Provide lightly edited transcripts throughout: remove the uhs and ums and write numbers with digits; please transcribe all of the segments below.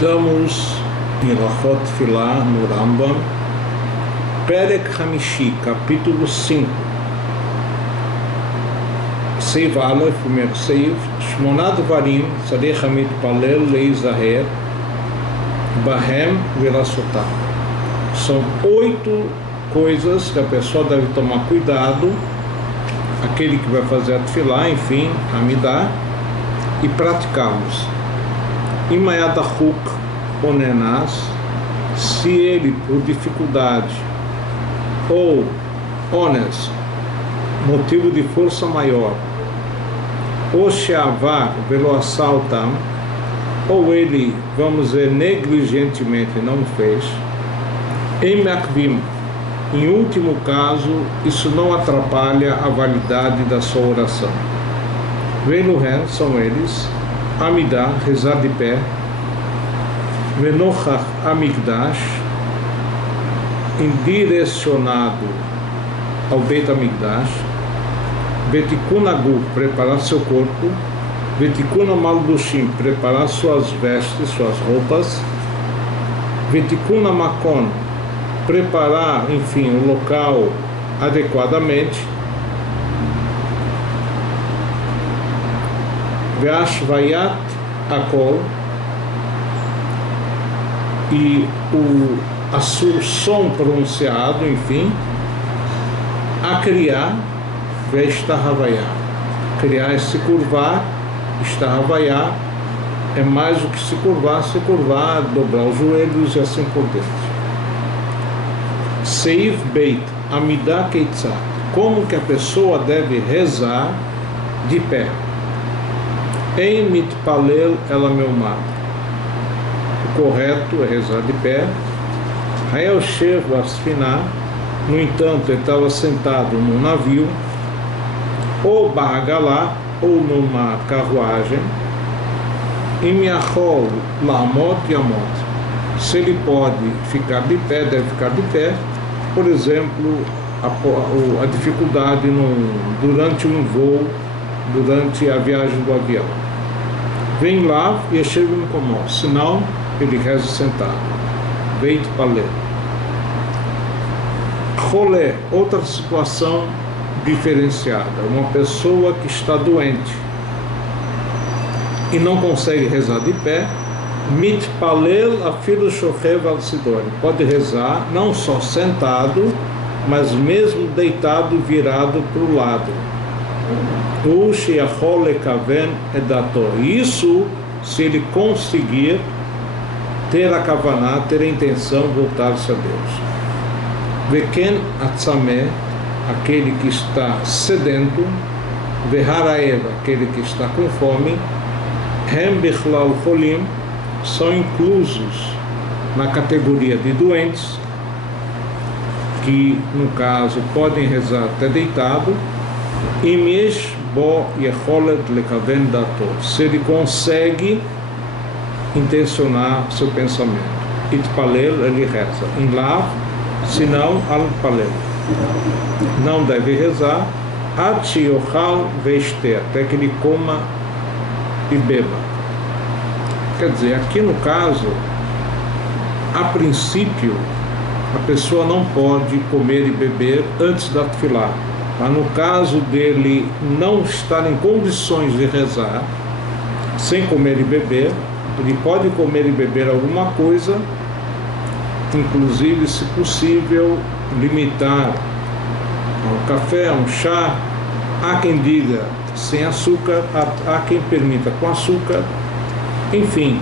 Estamos em Ilhot Tefillah, no Rambam, Perek Hamishi, capítulo 5. Seif Aleph, primeiro Seif, Shmonat Dvarim, Tzarech HaMitpalel Leizaher, Bahem Velasotam. São 8 coisas que a pessoa deve tomar cuidado, aquele que vai fazer a Tefillah, enfim, Amidah, e praticá-los. Imayadahuk Onenas, se ele por dificuldade ou ones, motivo de força maior, ou sheavar velo assaltam, ou ele, vamos dizer, negligentemente não fez, em makvim, em último caso, isso não atrapalha a validade da sua oração. Veluhen, são eles, Amidah, rezar de pé, Venochach Amigdash, indirecionado ao Beit Amigdash, Vetikun Agu, preparar seu corpo, Vetikun Maldushim, preparar suas vestes, suas roupas, Vetikun Makon, preparar, enfim, o local adequadamente, Veashvayat Akol, e o som pronunciado, enfim, a criar, Vestahavayá, criar é se curvar, Estahavayá é mais do que se curvar, dobrar os joelhos e assim por diante. Seif Beit, Amidah Keitzat, como que a pessoa deve rezar de pé. Em mitpalel ela meumad, o correto é rezar de pé. Hayel shev asfiná, no entanto ele estava sentado num navio, ou bargalá, ou numa carruagem. Im yachol lamot yamot, se ele pode ficar de pé, deve ficar de pé. Por exemplo, a dificuldade durante um voo, durante a viagem do avião. Vem lá e chega no comum, senão ele reza sentado. Beit Palel. Rolé, outra situação diferenciada. Uma pessoa que está doente e não consegue rezar de pé, Mitpalel afilu shochev al sidor, pode rezar não só sentado, mas mesmo deitado, virado para o lado. Isso se ele conseguir ter a kavaná, ter a intenção de voltar-se a Deus. Veken atzameh, aquele que está sedento, Veharaev, aquele que está com fome, Hem bichlal cholim, são inclusos na categoria de doentes, que no caso podem rezar até deitado. Imesh bo yecholet lekaven dato, se ele consegue intencionar seu pensamento. Itpalel, ele reza. Em lav, se não, alpalel, não deve rezar. Ati yochal veiste, até que ele coma e beba. Quer dizer, aqui no caso, a princípio, a pessoa não pode comer e beber antes da tefilá. Mas no caso dele não estar em condições de rezar, sem comer e beber, ele pode comer e beber alguma coisa, inclusive, se possível, limitar um café, um chá. Há quem diga sem açúcar, há quem permita com açúcar. Enfim,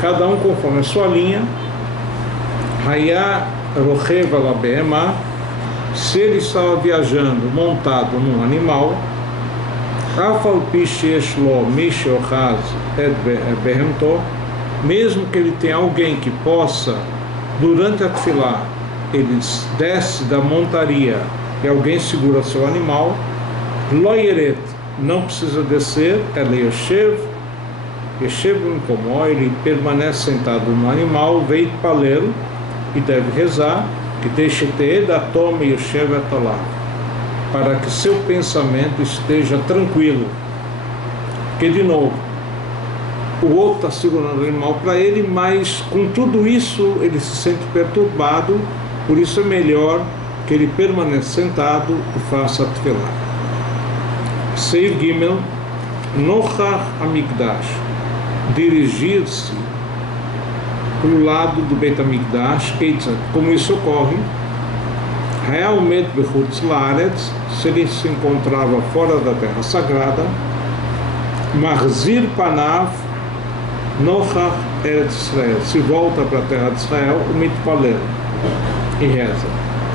cada um conforme a sua linha. Hayá rochev ala behemá, se ele estava viajando montado num animal, afal pi sheyesh lo mi sheochaz et behemto, mesmo que ele tenha alguém que possa, durante a tefilá, ele desce da montaria e alguém segura seu animal, lo yeret, não precisa descer, ele yeshev incomó, ele permanece sentado no animal, veit palel, e deve rezar, que deixe ter da tome yeshev atolá, para que seu pensamento esteja tranquilo. Que de novo, o outro está segurando o animal para ele, mas com tudo isso ele se sente perturbado, por isso é melhor que ele permaneça sentado e faça a tefilá. Seir Gimel, Nochach Amigdash, dirigir-se para o lado do Beit Amigdash, como isso ocorre, realmente Bechutz Laaretz, se ele se encontrava fora da terra sagrada, Marzir Panav Nochach Eretz Israel, se volta para a terra de Israel, o Mitpalel, e reza.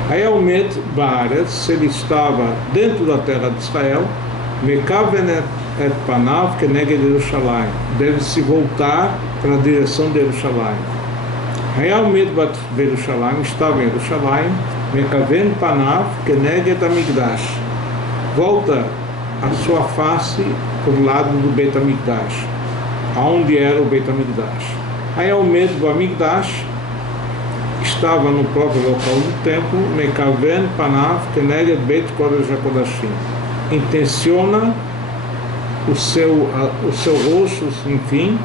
Realmente Baaretz, se ele estava dentro da terra de Israel, Mekaven et Panav Keneged Yerushalayim, deve se voltar para a direção de Yerushalayim. Realmente Yerushalayim, estava em Yerushalayim, Mekaven Panav Keneged Amigdash, volta a sua face para o lado do Beit Amigdash, aonde era o Beit Amigdash. Realmente o Amigdash estava no próprio local do templo, Mekaven Panav Keneged Beit Kodesh HaKodashim, intenciona o seu rosto, enfim,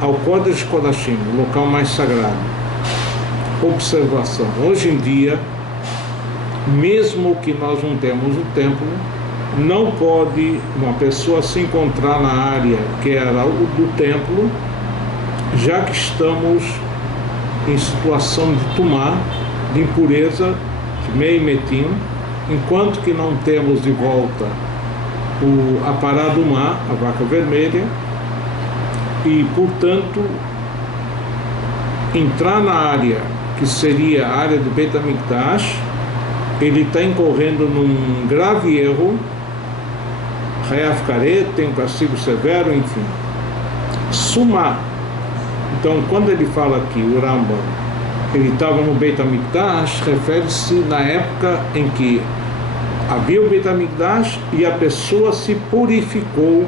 ao Kodesh Kodashim, o local mais sagrado. Observação: hoje em dia, mesmo que nós não temos o templo, não pode uma pessoa se encontrar na área que era o do templo, já que estamos em situação de tumá, de impureza, de meimetim, enquanto que não temos de volta a paradumá, a vaca vermelha, e portanto entrar na área que seria a área do Beit HaMikdash, ele está incorrendo num grave erro, Hayav Karet, tem um castigo severo, enfim. Sumá. Então, quando ele fala aqui, o Rambam, ele estava no Beit HaMikdash, refere-se na época em que havia o Beit HaMikdash e a pessoa se purificou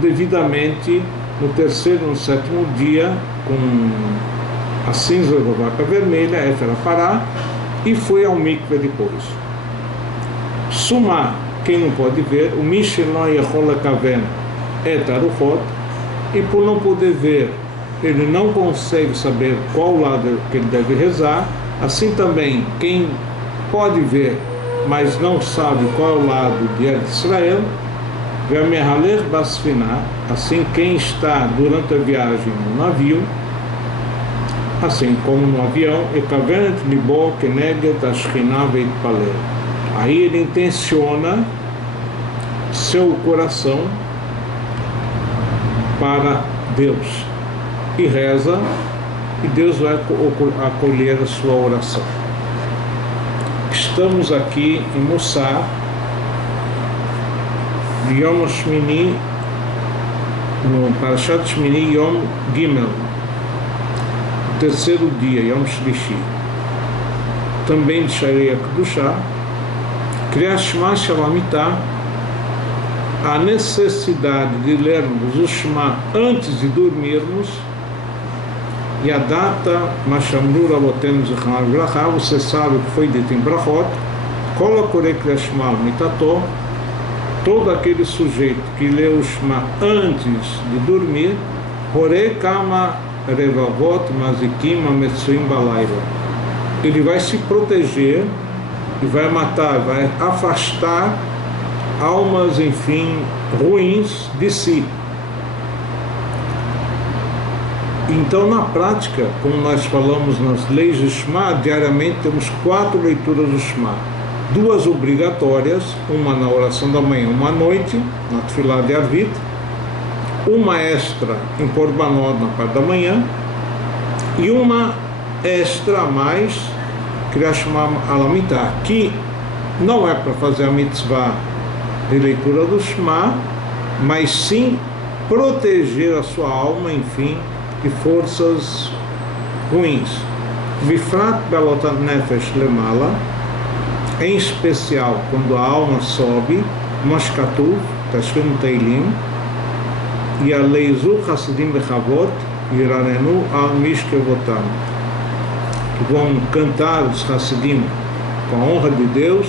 devidamente no terceiro e no sétimo dia com a cinza da vaca vermelha, Éfera Pará, e foi ao mikve depois. Sumá, quem não pode ver, o Mishelon Yechol Kaven et Aruchot, e por não poder ver, ele não consegue saber qual lado que ele deve rezar. Assim também, quem pode ver, mas não sabe qual é o lado de Eretz Israel, Ve'amehaler Basfiná, assim quem está durante a viagem no navio, assim como no avião, Ekavenet Libo Keneged Ashkinah Veitpalel. Aí ele intenciona seu coração para Deus e reza, e Deus vai acolher a sua oração. Estamos aqui em Mussar, Yom Shmini, no Parashat Shmini Yom Gimel, terceiro dia, Yom Shlishi, também de Sharei Kedushá, Kriyat Shema Shalamitah, a necessidade de lermos o Shema antes de dormirmos, e a data, Mashamru Rabotenu Zechar Brachá, você sabe o que foi dito em Brachot, Kol HaKoreh Kriyat Shema Mitato, todo aquele sujeito que lê o Shema antes de dormir, Hore Kama Revavot Mazikim Ametsuim Balayla, ele vai se proteger e vai matar, vai afastar almas, enfim, ruins de si. Então, na prática, como nós falamos nas leis do Shema, diariamente temos 4 leituras do Shema, 2 obrigatórias, uma na oração da manhã, uma à noite, na Tefilá de Arvit, uma extra em Korbanot na parte da manhã, e uma extra a mais, Kriyat Shema Alamitah, que não é para fazer a mitzvah de leitura do Shema, mas sim proteger a sua alma, enfim, de forças ruins. Vifrat Belotat Nefesh Lemala, em especial quando a alma sobe, Moshkatuv, está escrito no Teilim, e a Leizu Hasidim Bechavot, Irarenu al Mishkevotam, que vão cantar os Hasidim com a honra de Deus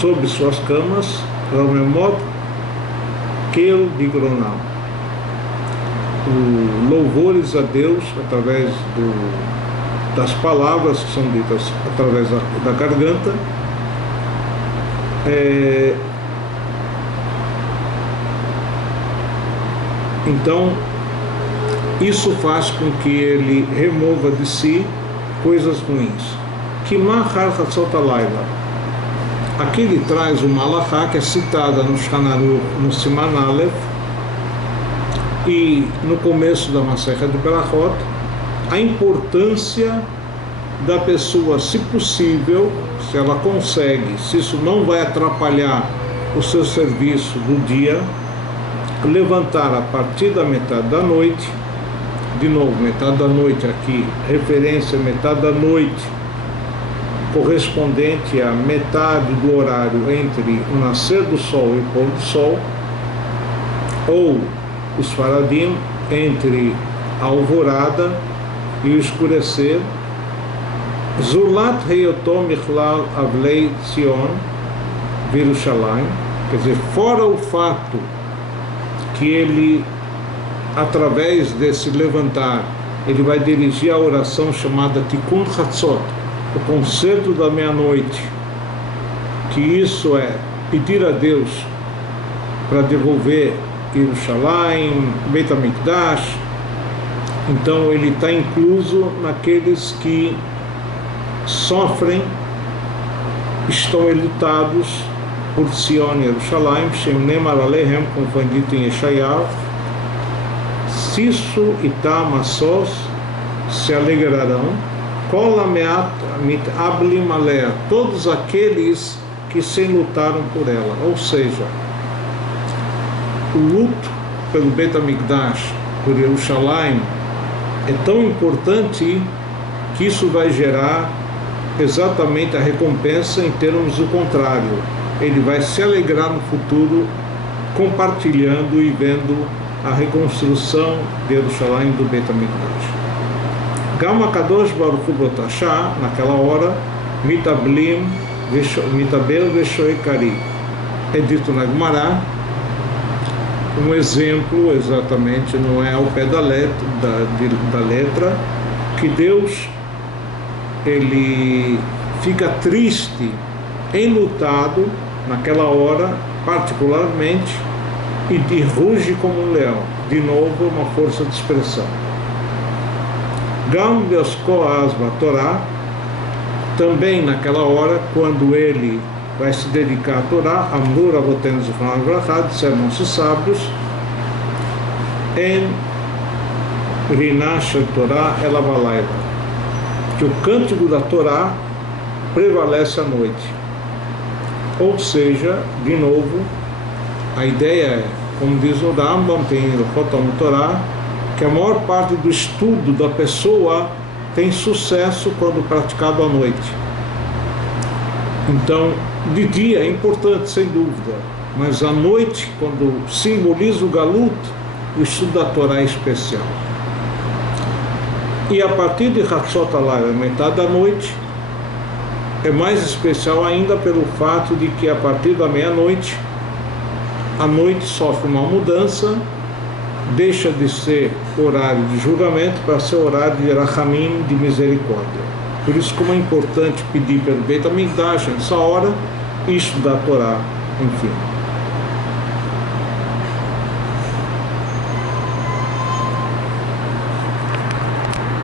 sobre suas camas, Ramemot Kel de Gronal. louvores a Deus através das palavras que são ditas através da garganta. Então, isso faz com que ele remova de si coisas ruins. Aqui ele traz uma alahá que é citada no Shulchan Aruch, no Siman Aleph, e no começo da Masechet de Berachot, a importância da pessoa, se possível, se ela consegue, se isso não vai atrapalhar o seu serviço do dia, levantar a partir da metade da noite. De novo, metade da noite aqui, referência metade da noite, correspondente à metade do horário entre o nascer do sol e o pôr do sol, ou os faradim, entre a alvorada e o escurecer. Zulat Heyotom Michlal Avlei Tzion Virushalayim, quer dizer, fora o fato que ele, através desse levantar, ele vai dirigir a oração chamada Tikkun Chatzot, o concerto da meia-noite, que isso é pedir a Deus para devolver Yerushalayim, Beit HaMikdash. Então ele está incluso naqueles que sofrem, estão enlutados por Sion e Yerushalayim, Shem Nemar Alehem, como foi dito em Yeshayahu, Sisu e Tamassos se alegrarão, todos aqueles que se lutaram por ela. Ou seja, o luto pelo Beit HaMikdash, por Yerushalayim, é tão importante que isso vai gerar exatamente a recompensa em termos do contrário. Ele vai se alegrar no futuro, compartilhando e vendo a reconstrução de Yerushalayim, do Beit HaMikdash. Gam HaKadosh Baruch Hu Botashá, naquela hora, Mitabel Veshoekari. É dito na Gemara, um exemplo exatamente, não é ao pé da letra, que Deus, ele fica triste, enlutado naquela hora, particularmente, e ruge como um leão. De novo, uma força de expressão. Gam Beoskoaz Torá, também naquela hora, quando ele vai se dedicar à Torá, Amrur Avotenu Zichronam Livrachá, disseram nossos sábios, En Rinash Torá Elavalaiva, que o cântico da Torá prevalece à noite. Ou seja, de novo, a ideia é, como diz o Rambam, tem o Chotam Torá, que a maior parte do estudo da pessoa tem sucesso quando praticado à noite. Então, de dia é importante, sem dúvida, mas à noite, quando simboliza o galut, o estudo da Torá é especial. E a partir de Hatzot Halayla, metade da noite, é mais especial ainda pelo fato de que a partir da meia-noite, a noite sofre uma mudança, deixa de ser horário de julgamento para ser horário de Rachamim, de misericórdia. Por isso, como é importante pedir pelo Beit HaMikdash nessa hora e estudar a Torá, enfim.